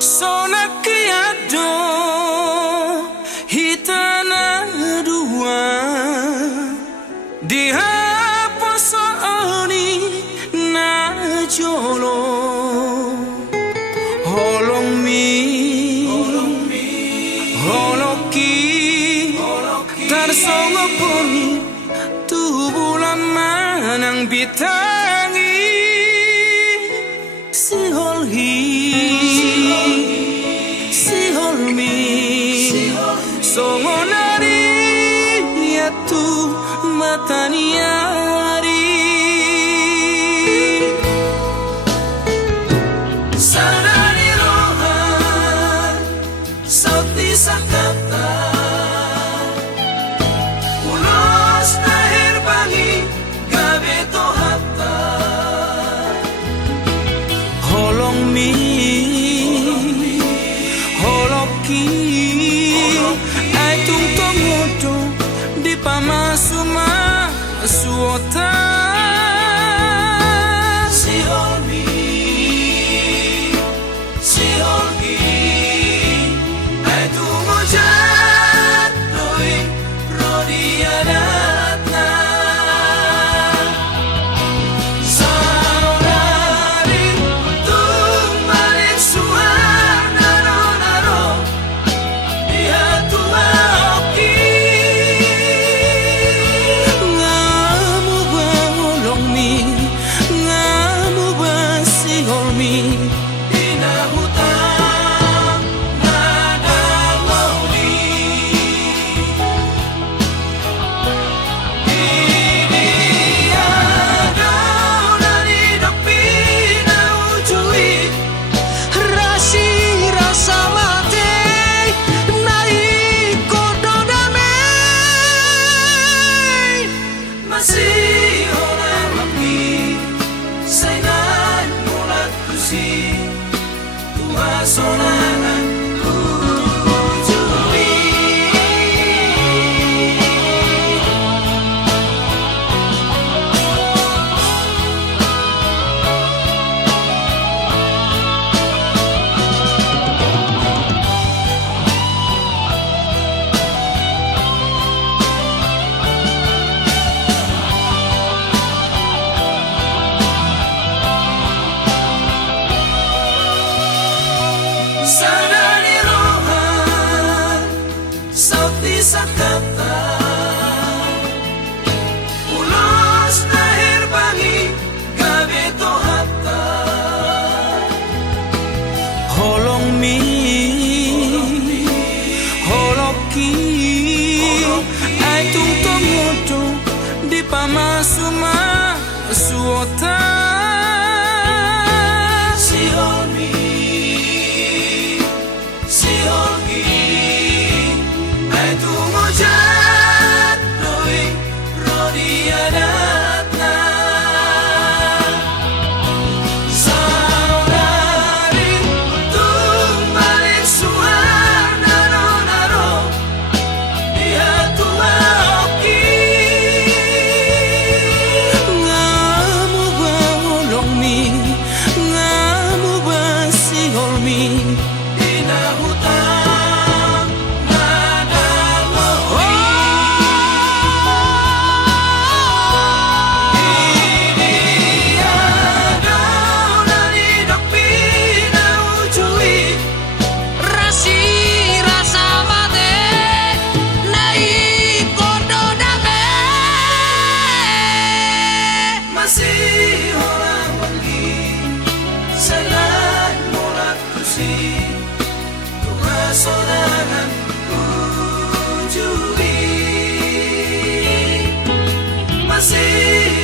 Sonakiado hitana dua dihaposoni na jolo holongmi holoki tarsongo poni tubulan manang bitangi si holhi songonari yatu mataniari sadari rohan sakti sakata ulos tahir bangi gabe tohata holongmi holoki di pamasuma suota si holmi ai tu mojat doi rodiadatna saudari tumbalik suar naro dia tua sonangan ujui sadari rohan sakti sakata ulos tahir bangi gabe tohata holongmi holoki ai tungtong modo di pamasuma suota si holmi sonangan ujui masih